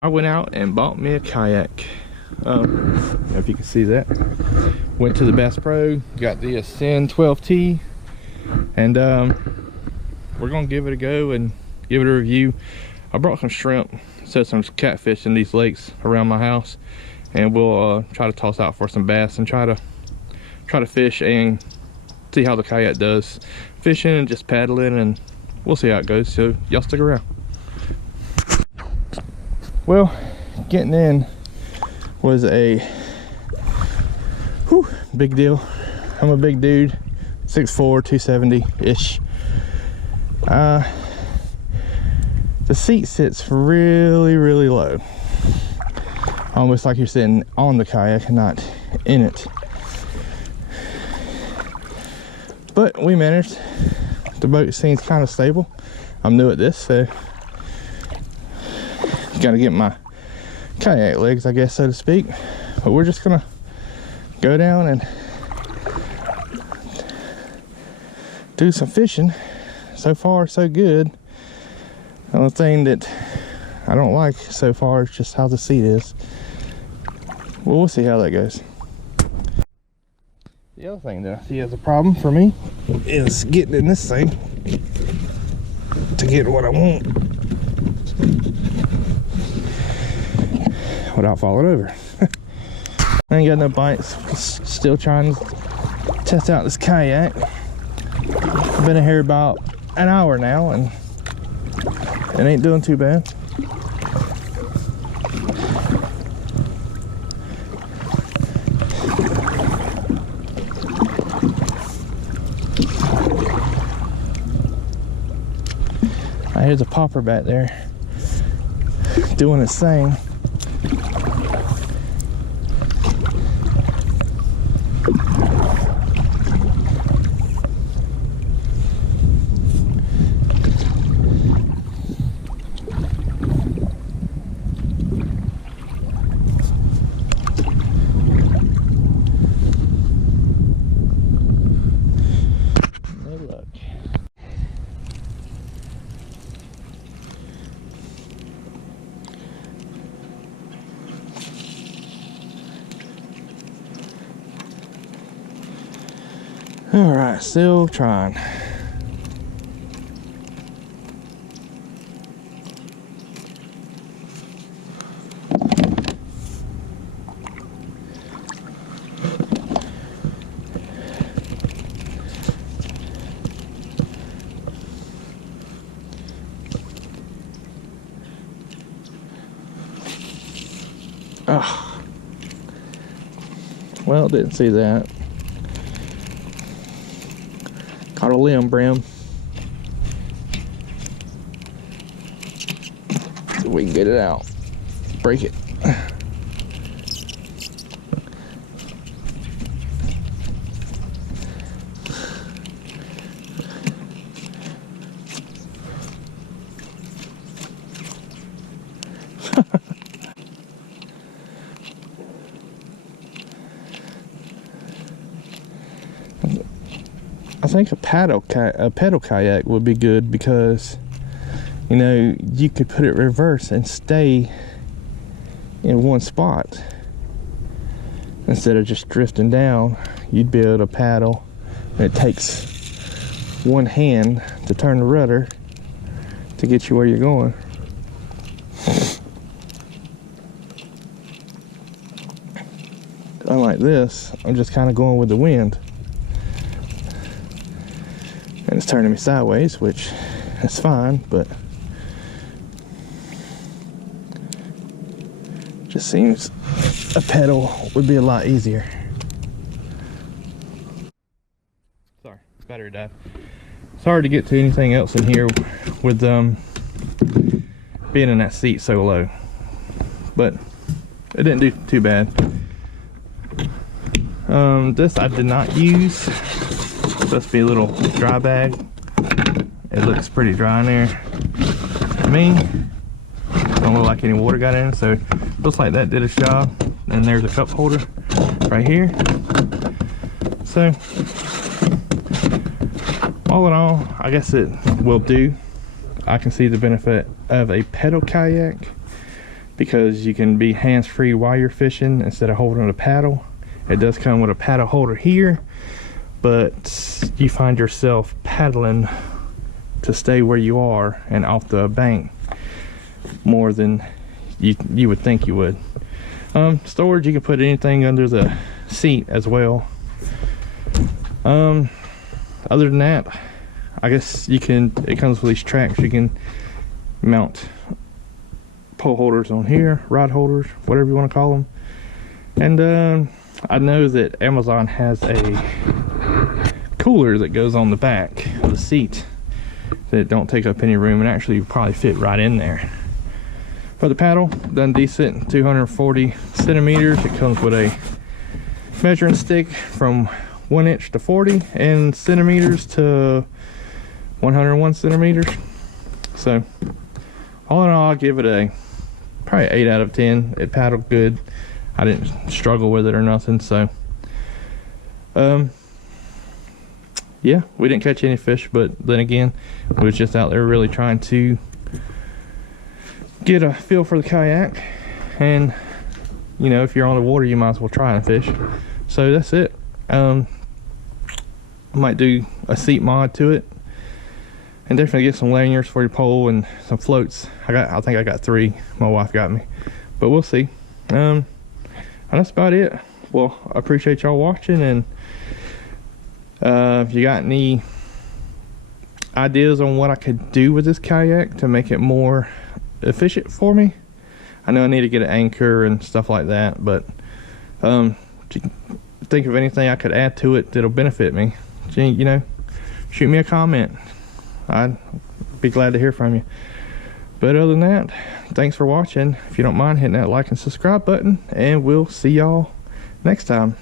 I went out and bought me a kayak. If you can see that. Went to the Bass Pro, got the Ascend 12T, and we're gonna give it a go and give it a review. I brought some shrimp, set some catfish in these lakes around my house, and we'll try to toss out for some bass and try to fish and see how the kayak does fishing and just paddling, and we'll see how it goes. So y'all stick around. Well, getting in was a big deal. I'm a big dude, 6'4", 270-ish. The seat sits really, really low. Almost like you're sitting on the kayak and not in it. But we managed. The boat seems kind of stable. I'm new at this, so gotta get my kayak legs, I guess, so to speak. But we're just gonna go down and do some fishing. So far, so good. The only thing that I don't like so far is just how the seat is. Well, we'll see how that goes. The other thing that I see as a problem for me is getting in this thing to get what I want without falling over. I ain't got no bites. Still trying to test out this kayak. I've been in here about an hour now and it ain't doing too bad. Here's a popper back there doing its thing. All right, still trying. Oh, well, didn't see that. Caught a limb brim. So we can get it out. Break it. I think a pedal kayak would be good because, you know, you could put it reverse and stay in one spot instead of just drifting down. You'd be able to paddle, and it takes one hand to turn the rudder to get you where you're going. Unlike this, I'm just kind of going with the wind. And it's turning me sideways, which is fine, but just seems a pedal would be a lot easier. Sorry, battery died. It's hard to get to anything else in here with being in that seat so low, but it didn't do too bad. This I did not use. Supposed to be a little dry bag. It looks pretty dry in there to me. Don't look like any water got in, so looks like that did its job. And there's a cup holder right here. So all in all, I guess it will do. I can see the benefit of a pedal kayak because you can be hands-free while you're fishing instead of holding a paddle. It does come with a paddle holder here, but you find yourself paddling to stay where you are and off the bank more than you would think you would. Storage, you can put anything under the seat as well. Other than that, I guess you can, it comes with these tracks. You can mount pole holders on here, rod holders, whatever you want to call them. And I know that Amazon has a cooler that goes on the back of the seat that don't take up any room and actually probably fit right in there. For the paddle, done decent, 240 centimeters. It comes with a measuring stick from 1 inch to 40 and centimeters to 101 centimeters. So all in all, I'll give it a probably 8 out of 10. It paddled good. I didn't struggle with it or nothing. So yeah, we didn't catch any fish, but then again, we was just out there really trying to get a feel for the kayak. And you know, if you're on the water, you might as well try and fish. So that's it. I might do a seat mod to it, and definitely get some lanyards for your pole and some floats. I think I got 3. My wife got me, but we'll see. And that's about it. Well, I appreciate y'all watching, and if you got any ideas on what I could do with this kayak to make it more efficient for me, I know I need to get an anchor and stuff like that, but if you think of anything I could add to it that'll benefit me, you know, shoot me a comment. I'd be glad to hear from you. But other than that, thanks for watching. If you don't mind hitting that like and subscribe button, and we'll see y'all next time.